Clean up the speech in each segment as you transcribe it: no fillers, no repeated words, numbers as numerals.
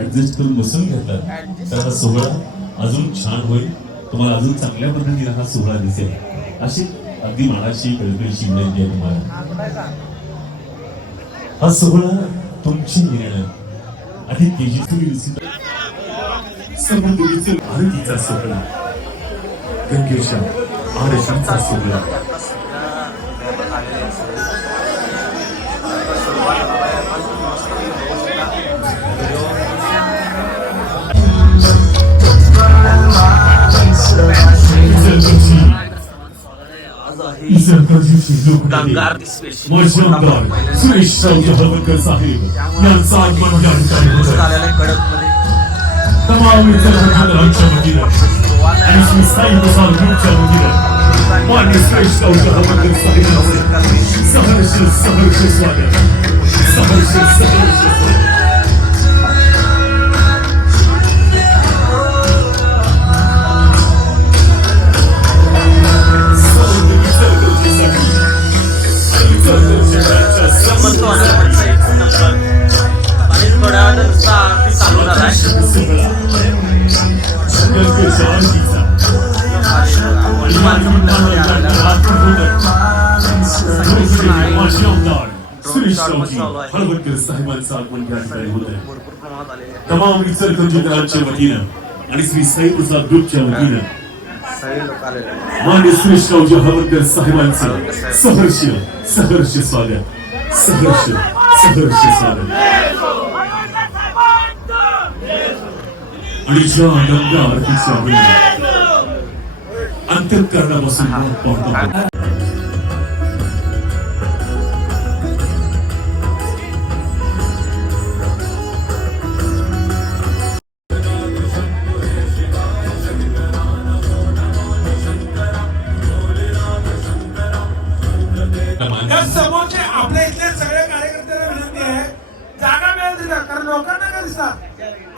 Adjust करून बसून घेतात तर हा सोहळा अजून छान होईल, तुम्हाला अजून चांगल्या पद्धतीने हा सोहळा दिसेल अशी अगदी मनाची कळकळीची विनंती आहे तुम्हाला. हा सोहळा तुमची निर्णय अधिक तेजस्वी समृद्धीचे भारतीचा सोहळा, गंगेच्या आरशाचा सोहळा. सुरेश हळवणकर साहेब यांचा आगमन या ठिकाणी होत आहे. तमाम इतरांच्या वतीनं आणि श्री साई प्रसाद ग्रुपच्या वतीनं मान्य सुरेश हळवणकर साहेबांचे सहर्ष सहर्ष स्वागत, सहर्ष सहर्ष स्वागत. हळवणकर साहेबांचं आगमन या ठिकाणी होत आहे. तमाम इचलकरंजीकरांच्या वतीनं आणि श्री साई प्रसाद ग्रुपच्या वतीनं मान्य सुरेशरावजी हळवणकर साहेबांचं सहर्ष सहर्ष स्वागत, सहर्ष सहर्ष स्वागत. आणि ज्या गंगा आरतीच्या वेळी अंतःकरणापासून पाहतो समोरचे आपल्या इथले सगळे कार्यकर्त्यांना विनंती आहे, जागा मिळेल तिथं, कारण लोकांना काय दिसतात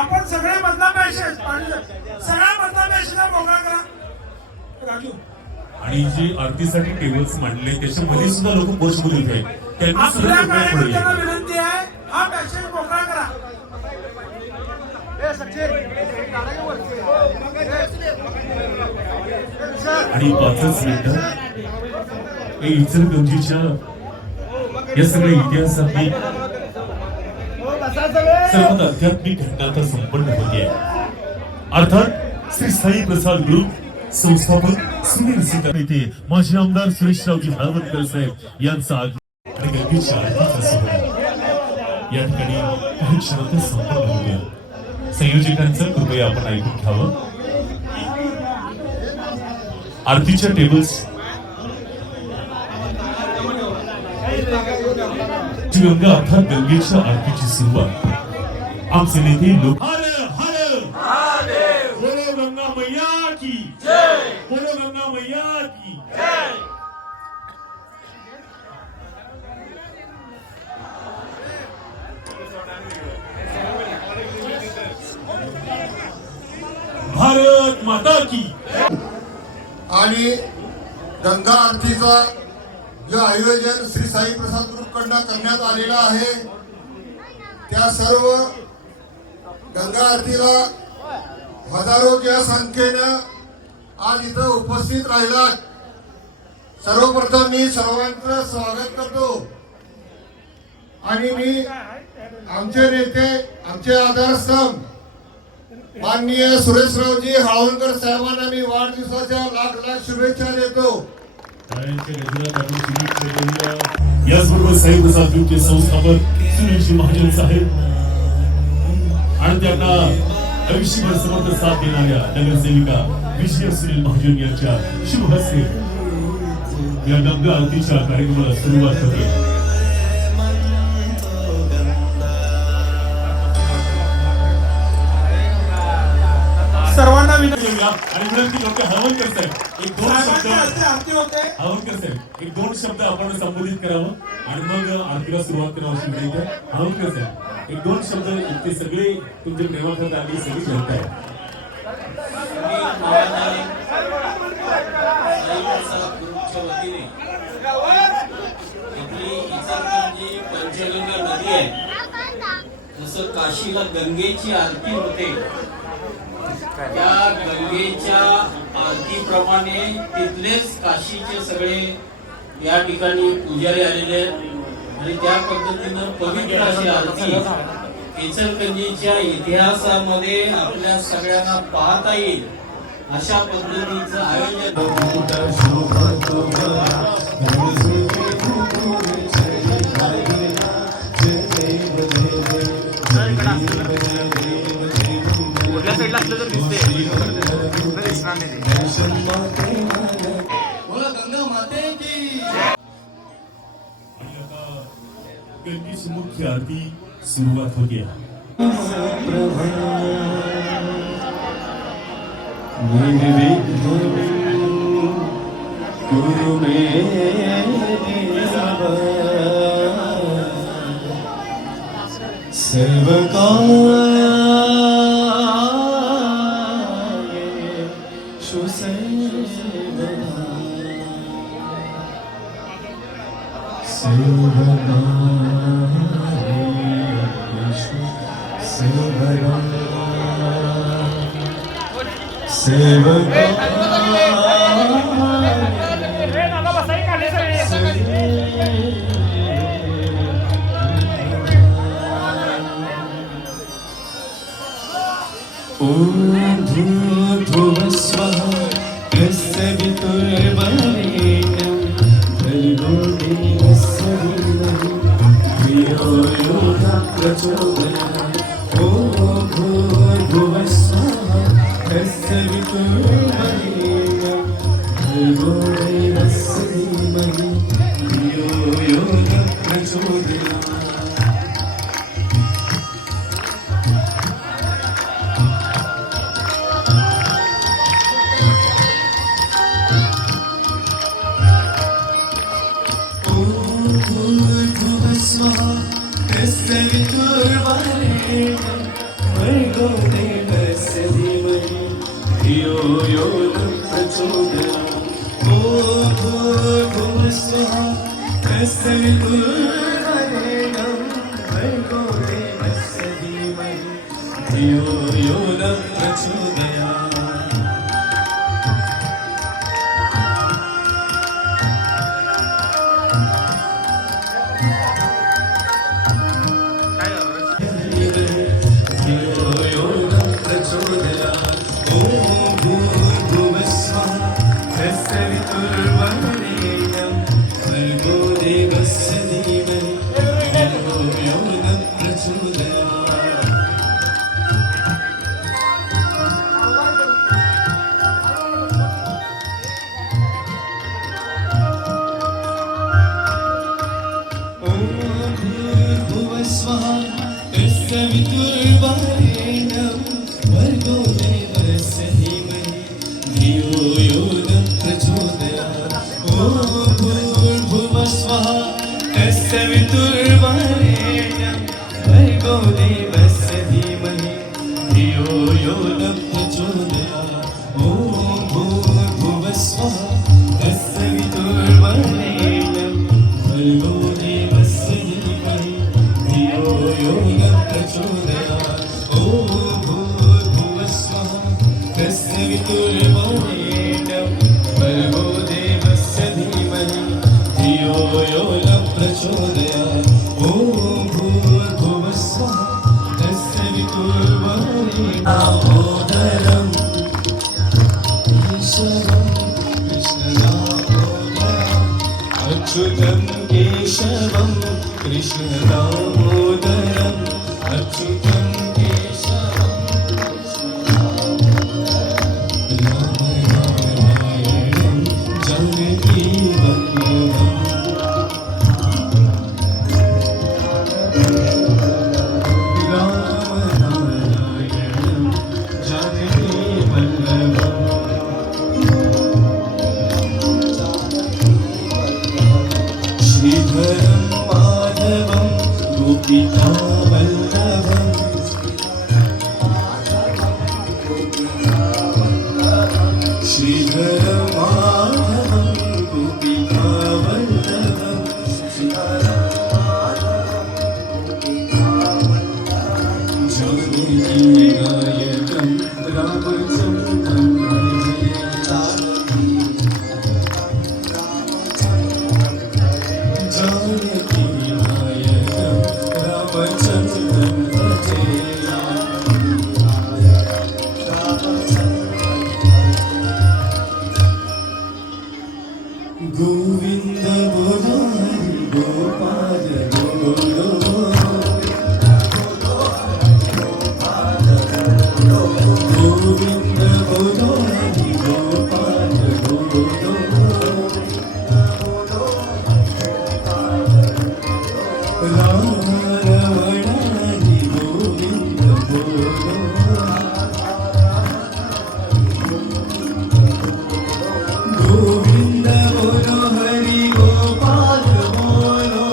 आपण सगळे मधला पैसे सगळ्या मधला पैशाला मोकळा करा. राजू आणि जे आरतीसाठी टेबल्स मांडले त्याच्यामध्ये सुद्धा लोक बसबोल होते, त्यांना आपल्या कार्यकर्त्यांना विनंती आहे हा पैसे मोकळा करा. आणि 5 मिनिटं इचलकरंजीच्या या सगळ्या इतिहासातली सर्वात आध्यात्मिक घटना तर संपन्न होती आहे. अर्थात श्री साई प्रसाद ग्रुप संस्थापक सुनील सीता येथे माजी आमदार सुरेशरावजी हळवणकर साहेब यांचा आणि गंगेच्या आरतीचा सोहळा या ठिकाणी काही क्षणातच संपन्न होतो. संयोजकांचं कृपया आपण ऐकून घ्यावं. आरतीच्या टेबल्स गंगा अर्थात गंगेच्या आरतीची सुरुवात आमचे नेते लोक बोलो गंगा मैया की जय, बोलो गंगा मैया की जय. भारत माता की. आणि गंगा आरतीचा जो आयोजन श्री साई प्रसाद ग्रुप कडनं करण्यात आलेला आहे त्या सर्व गंगा आरतीला हजारोच्या संख्येनं आज इथं उपस्थित राहिला. सर्वप्रथम मी सर्वांचं स्वागत करतो आणि मी आमचे नेते आमचे आधारस्तंभ माननीय सुरेशरावजी हळवणकर साहेबांना मी वाढदिवसाच्या लाख लाख शुभेच्छा देतो. याचबरोबर साई प्रसाद ग्रुपचे संस्थापक सुनीलजी महाजन साहेब आणि त्यांना आयुष्यभर समर्थ साथ देणाऱ्या नगरसेविका विजय सुनील महाजन यांच्या शुभ हस्ते या गंगा आरतीच्या कार्यक्रमाला सुरुवात होते. सर्वांना विनंती आणि विनंती लोक हवन करतायत एक दोन शब्द साहेबांच्या हस्ते आरती होते. हवन करतायत एक दोन शब्द आपण संबोधित करावं आणि मग आरतीला सुरुवात करावं अशी विनंती आहे. हवन करतायत एक दोन शब्द ते सगळे तुमच्या प्रेमात आली सगळी जनता आहे. पंचगंगा नदी आहे जसं काशीला गंगेची आरती होते त्या गंगेच्या आरतीप्रमाणे तिथलेच काशीचे सगळे या ठिकाणी पुजारी आलेले आहेत आणि त्या पद्धतीनं पवित्र अशी आरती इचलकरंजीच्या इतिहासामध्ये आपल्या सगळ्यांना पाहता येईल अशा पद्धतीचं आयोजन बोला गंगा माते की. आणि आता गंगेची मुख्य आरती सुरुवात होती आहे. अच्युतं केशवं कृष्ण दामोदरम् अच्युतं केशवं राम नारायणं जानकी वन्दे गोपिका वल्लभम् श्रीधर माधवं गोपिका वल्लभम् जानकी नायकं रामचन्द्रं भजे जानकी नायकं रामचन्द्रं भजे गोविन्द बोलो हरि गोपाल बोलो गोविन्द बोलो हरि गोपाल बोलो राम रमण हरि गोविन्द बोलो गोविन्द बोलो हरि गोपाल बोलो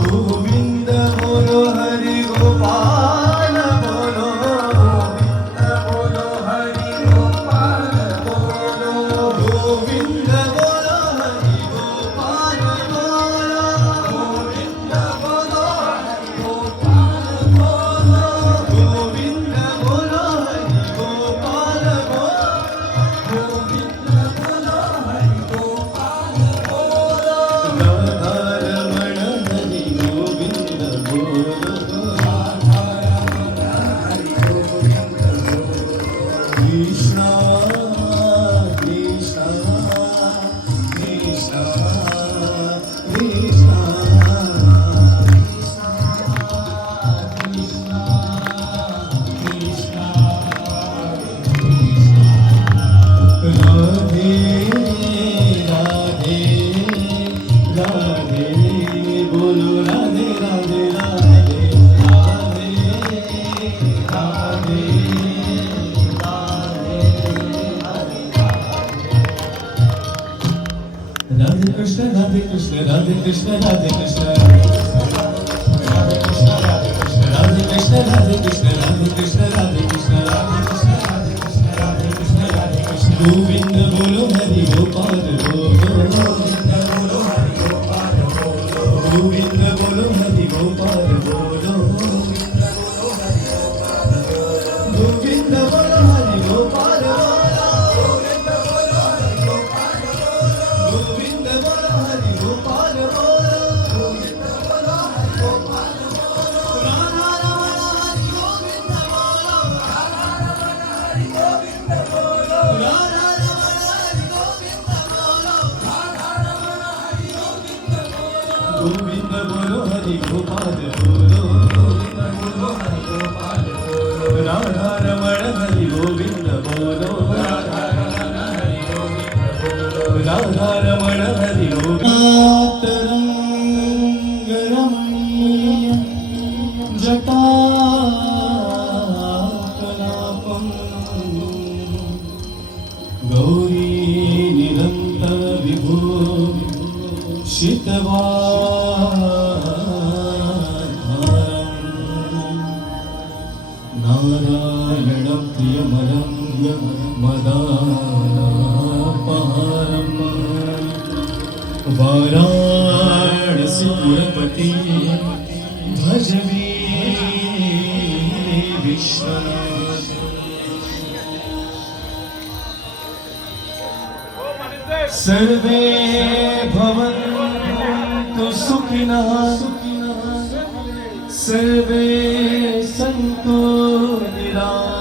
गोविन्द बोलो हरि गोपाल बोलो गोविन्द बोलो हरि गोपाल बोलो गोविन्द बोलो हरि गोपाल बोलो गोविन्द बोलो हरि गोपाल बोलो गोविन्द बोलो हरि गोपाल बोलो राधा रमण हरि गोविन्द बोलो कृष्णा कृष्णा कृष्णा कृष्णा राधे राधे राधे बोलो राधे राधे राधे राधे राधे राधे कृष्ण राधे कृष्ण राधे कृष्ण राधे कृष्ण राधे कृष्ण राधे कृष्ण राधे कृष्ण राधे कृष्ण राधे कृष्ण राधे कृष्ण राधे कृष्ण राधे कृष्ण राधे कृष्ण राधे कृष्ण गोविंद बोलो हरि गोपाल बोलो गोविंद बोलो हरि गोपाल बोलो गोविंद बोलो हरि गोपाल बोलो गोविंद बोलो हरि गोपाल बोलो गोविंद बोलो हरि गोपाल बोलो गोविंद बोलो हरि गोपाल बोलो राधा रमण हरि गोविंद बोलो राधा रमण हरि गोविंद बोलो राधा रमण हरि गोविंद बोलो राधा रमण हरि गोविंद बोलो गोविंद बोलो हरि गोपाल बोलो गोविंद बोलो हरि गोपाल बोलो राधा रमण हरि गोविंद बोलो राधा रमण हरि गोविंद बोलो राधा रमण हरि गोविंद तरंग रमणीय जटाकलापम् गौरी निरन्तर विभो नारायणं प्रियमरङ्ग मदापहारम् वाराणसीपुरपति भजवी विश्वनाथ सर्वे भवन्तु सुखिनः सर्वे सन्तु निरामयाः